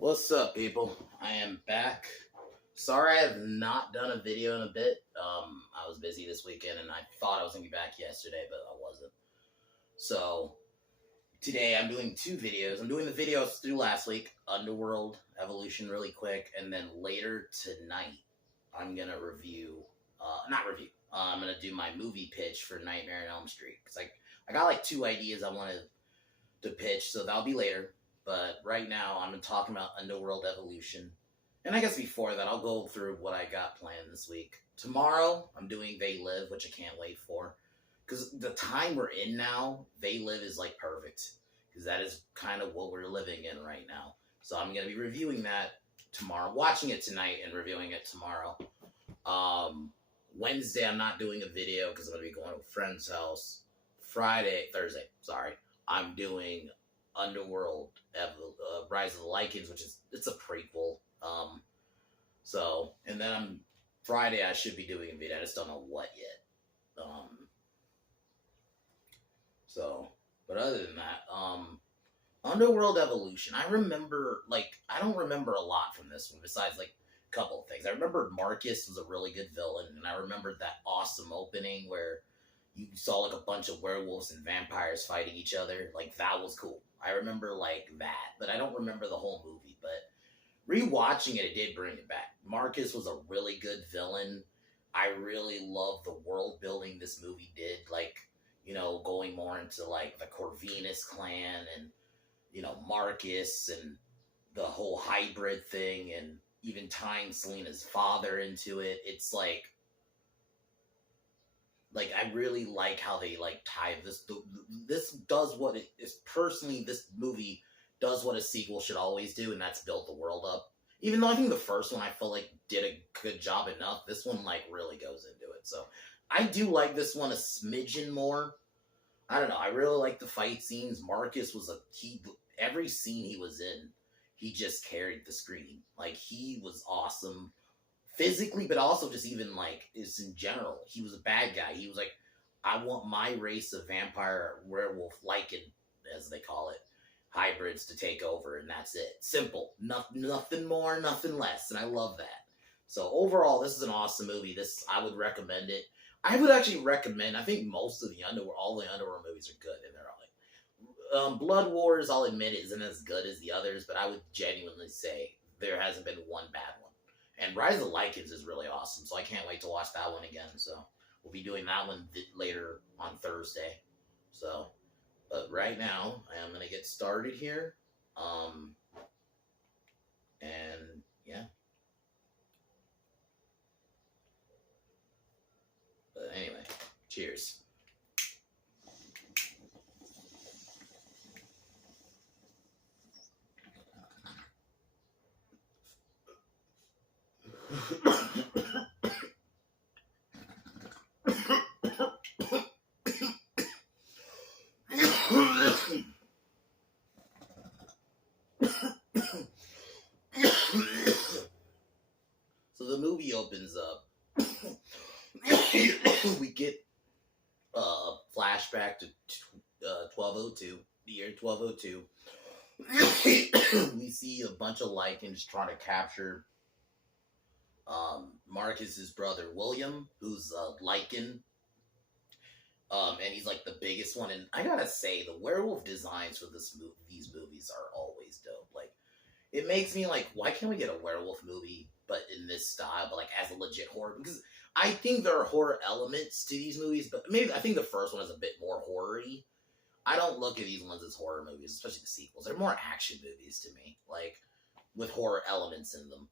What's up, people? I am back. Sorry I have not done a video in a bit. I was busy this weekend and I thought I was going to be back yesterday, but I wasn't. So, today I'm doing two videos. I'm doing the video I was through last week, Underworld, Evolution really quick, and then later tonight I'm going to I'm going to do my movie pitch for Nightmare on Elm Street. Because I got like two ideas I wanted to pitch, so that'll be later. But right now, I'm talking about Underworld Evolution. And I guess before that, I'll go through what I got planned this week. Tomorrow, I'm doing They Live, which I can't wait for. Because the time we're in now, They Live is like perfect. Because that is kind of what we're living in right now. So I'm going to be reviewing that tomorrow. Watching it tonight and reviewing it tomorrow. Wednesday, I'm not doing a video because I'm going to be going to a friend's house. Thursday, I'm doing Underworld, Rise of the Lycans, it's a prequel. And then Friday I should be doing a video. I just don't know what yet. But other than that, Underworld Evolution. I don't remember a lot from this one besides like a couple of things. I remember Marcus was a really good villain, and I remembered that awesome opening where you saw like a bunch of werewolves and vampires fighting each other. Like, that was cool. I remember like that, but I don't remember the whole movie. But rewatching it did bring it back. Marcus was a really good villain. I really love the world building this movie did. Like, going more into like the Corvinus clan and, Marcus and the whole hybrid thing, and even tying Selena's father into it. It's like I really like how they tie this. This does what it is. Personally, this movie does what a sequel should always do, and that's build the world up. Even though I think the first one I felt like did a good job enough, this one really goes into it. So I do like this one a smidgen more. I don't know. I really like the fight scenes. Marcus was every scene he was in, he just carried the screen. Like, he was awesome. Physically, but also just even is in general. He was a bad guy. He was like, I want my race of vampire, werewolf, lycan, as they call it, hybrids to take over, and that's it. Simple. Nothing more, nothing less, and I love that. So overall, this is an awesome movie. I would recommend it. I would actually recommend, I think most of all the Underworld movies are good, and they're all Blood Wars, I'll admit, isn't as good as the others, but I would genuinely say there hasn't been one bad one. And Rise of the Lycans is really awesome, so I can't wait to watch that one again. So we'll be doing that one later on Thursday. So, but right now, I am going to get started here. And yeah. But anyway, cheers. So the movie opens up. We get a flashback to 1202, the year 1202. We see a bunch of Lycans trying to capture Marcus's brother William, who's a Lycan. And he's like the biggest one. And I gotta say, the werewolf designs for these movies are always dope. Like, it makes me like, why can't we get a werewolf movie, but in this style, but as a legit horror? Because I think there are horror elements to these movies, but maybe I think the first one is a bit more horror-y. I don't look at these ones as horror movies, especially the sequels. They're more action movies to me, with horror elements in them.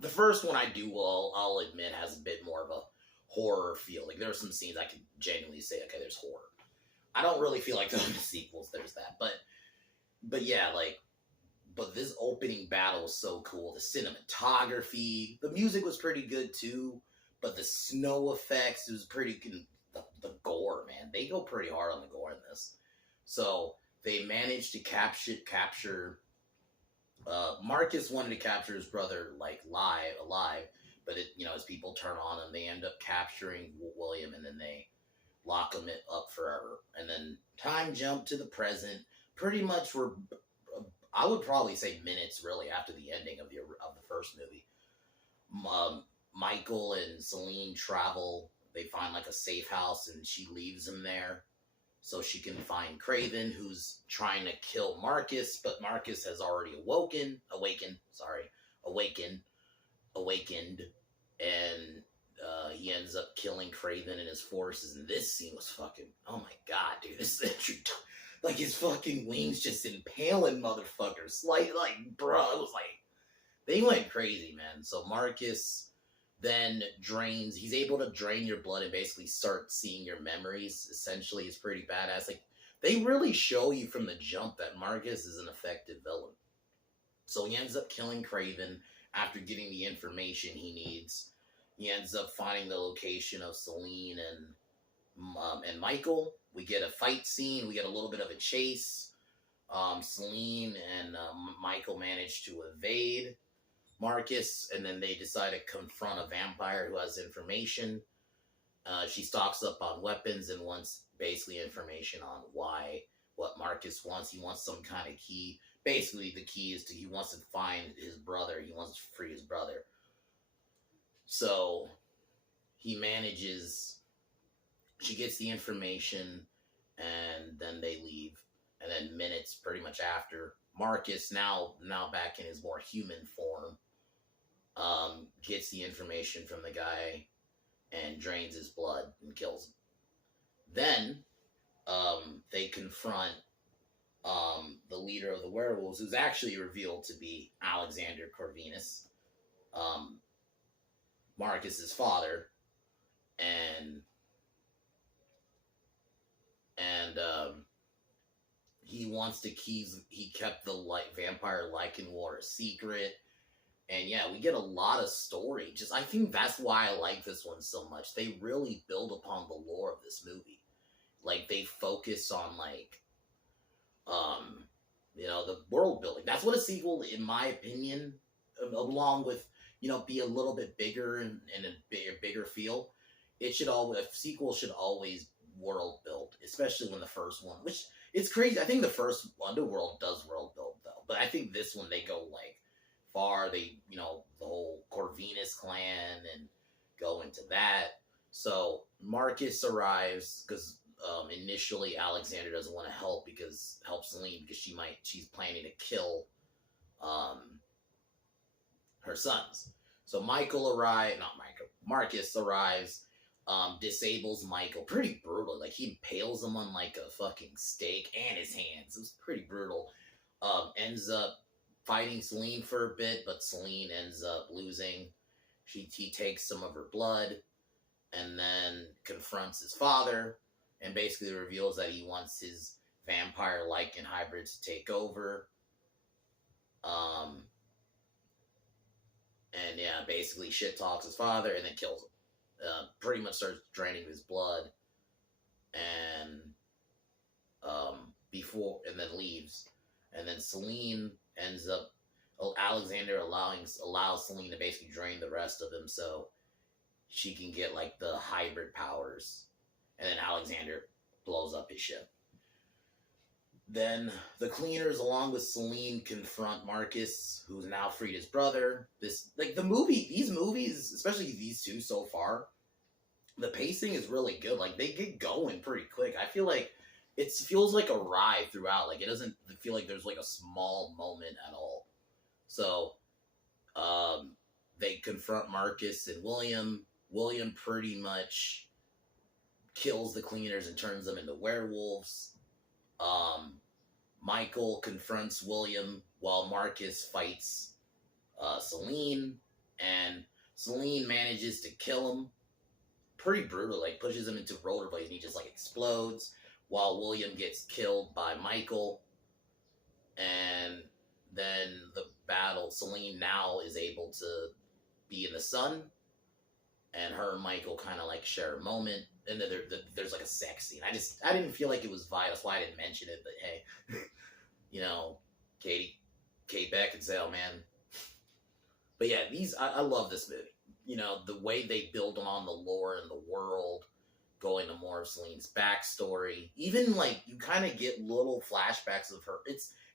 The first one I'll admit, has a bit more of a horror feel. There are some scenes I can genuinely say, okay, there's horror. I don't really feel like the sequels, there's that. But yeah, but this opening battle was so cool. The cinematography, the music was pretty good too, but the snow effects, it was pretty good. The gore, man, they go pretty hard on the gore in this. So they managed to capture. Marcus wanted to capture his brother alive, but as people turn on him, they end up capturing William, and then they lock him up forever. And then time jump to the present. Pretty much I would probably say minutes really after the ending of the first movie. Michael and Celine travel. They find like a safe house, and she leaves him there so she can find Craven, who's trying to kill Marcus, but Marcus has already awakened, and he ends up killing Craven and his forces. And this scene was fucking, oh my god, dude, this is like his fucking wings just impaling motherfuckers. Like, bro, it was like they went crazy, man. So Marcus then he's able to drain your blood and basically start seeing your memories. Essentially, it's pretty badass. Like, they really show you from the jump that Marcus is an effective villain. So he ends up killing Craven after getting the information he needs. He ends up finding the location of Celine and Michael. We get a fight scene. We get a little bit of a chase. Celine and Michael manage to evade Marcus, and then they decide to confront a vampire who has information. She stocks up on weapons and wants basically information on what Marcus wants. He wants some kind of key. Basically, the key is he wants to find his brother. He wants to free his brother. So she gets the information, and then they leave. And then minutes pretty much after, Marcus, now back in his more human form, gets the information from the guy and drains his blood and kills him. Then they confront the leader of the werewolves, who's actually revealed to be Alexander Corvinus, Marcus's father, and he kept the vampire Lycan War a secret. And yeah, we get a lot of story. I think that's why I like this one so much. They really build upon the lore of this movie. Like, they focus on the world building. That's what a sequel, in my opinion, along with, be a little bit bigger and a bigger feel. A sequel should always world build, especially when the first one, which it's crazy. I think the first Underworld does world build though, but I think this one they go far. They, the whole Corvinus clan and go into that. So Marcus arrives because initially Alexander doesn't want to help Celine because she's planning to kill her sons. So Marcus arrives, disables Michael. Pretty brutal. Like, he impales him on a fucking stake and his hands. It was pretty brutal. Ends up fighting Celine for a bit, but Celine ends up losing. He takes some of her blood and then confronts his father and basically reveals that he wants his vampire Lycan hybrids to take over. And yeah, basically shit talks his father and then kills him. Pretty much starts draining his blood and then leaves. And then Celine ends up, Alexander allows Celine to basically drain the rest of him so she can get the hybrid powers. And then Alexander blows up his ship. Then the cleaners, along with Celine, confront Marcus, who's now freed his brother. These movies, especially these two so far, the pacing is really good. They get going pretty quick. I feel like it feels like a ride throughout. It doesn't feel like there's a small moment at all. So, they confront Marcus and William. William pretty much kills the cleaners and turns them into werewolves. Michael confronts William while Marcus fights Celine, and Celine manages to kill him. Pretty brutal, pushes him into rollerblades and he just explodes, while William gets killed by Michael. And then the battle, Celine now is able to be in the sun, and her and Michael kind of share a moment. And then there's a sex scene. I didn't feel like it was vital. That's why I didn't mention it. But hey, Kate Beckinsale, man. But yeah, I love this movie. The way they build on the lore and the world, going to more of Celine's backstory. Even you kind of get little flashbacks of her.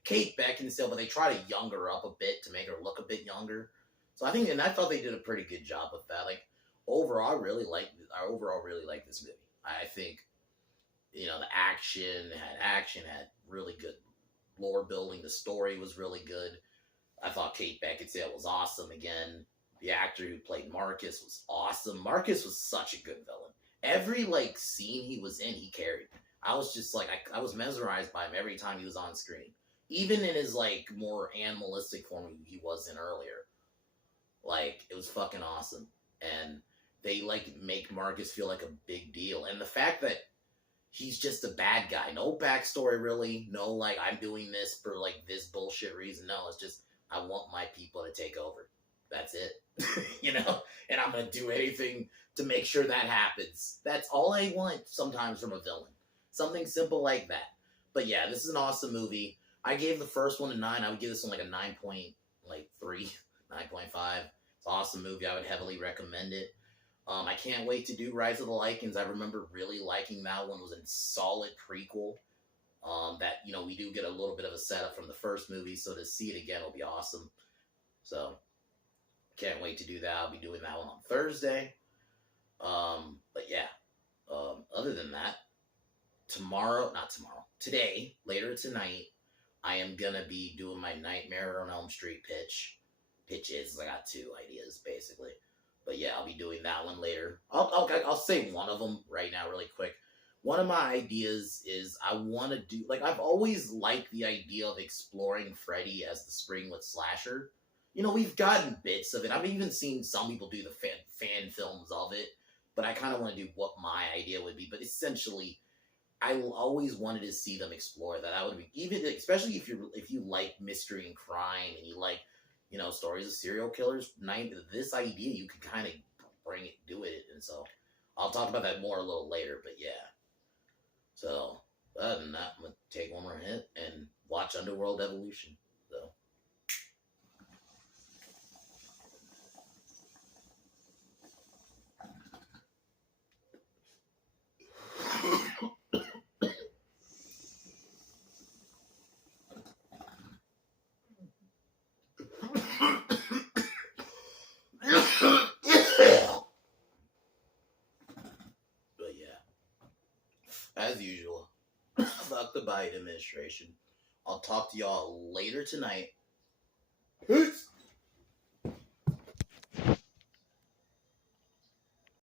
Kate Beckinsale, but they try to young her up a bit to make her look a bit younger. So I think, and I thought they did a pretty good job with that. Like overall, I overall really like this movie. I think the action had really good lore building. The story was really good. I thought Kate Beckinsale was awesome again. The actor who played Marcus was awesome. Marcus was such a good villain. Every scene he was in, he carried. I was just I was mesmerized by him every time he was on screen. Even in his more animalistic form he was in earlier. It was fucking awesome. And they make Marcus feel like a big deal. And the fact that he's just a bad guy. No backstory really. No I'm doing this for this bullshit reason. No, it's just I want my people to take over. That's it. And I'm going to do anything to make sure that happens. That's all I want sometimes from a villain. Something simple like that. But yeah, this is an awesome movie. I gave the first one a 9. I would give this one a 9.3, 9.5. It's an awesome movie. I would heavily recommend it. I can't wait to do Rise of the Lycans. I remember really liking that one. It was a solid prequel. That, we do get a little bit of a setup from the first movie, so to see it again will be awesome. So, can't wait to do that. I'll be doing that one on Thursday. But yeah, other than that, today, later tonight, I am gonna be doing my Nightmare on Elm Street pitches. I got 2 ideas, basically. But yeah, I'll be doing that one later. I'll say one of them right now really quick. One of my ideas is I want to do, I've always liked the idea of exploring Freddy as the Springwood slasher. We've gotten bits of it. I've even seen some people do the fan films of it, but I kind of want to do what my idea would be. But essentially, I always wanted to see them explore that. I would be, even especially if you like mystery and crime and you like stories of serial killers. This idea you could kind of do it, and so I'll talk about that more a little later. But yeah, so other than that, I'm gonna take one more hit and watch Underworld Evolution. So. But yeah, as usual, fuck the Biden administration. I'll talk to y'all later tonight. Peace.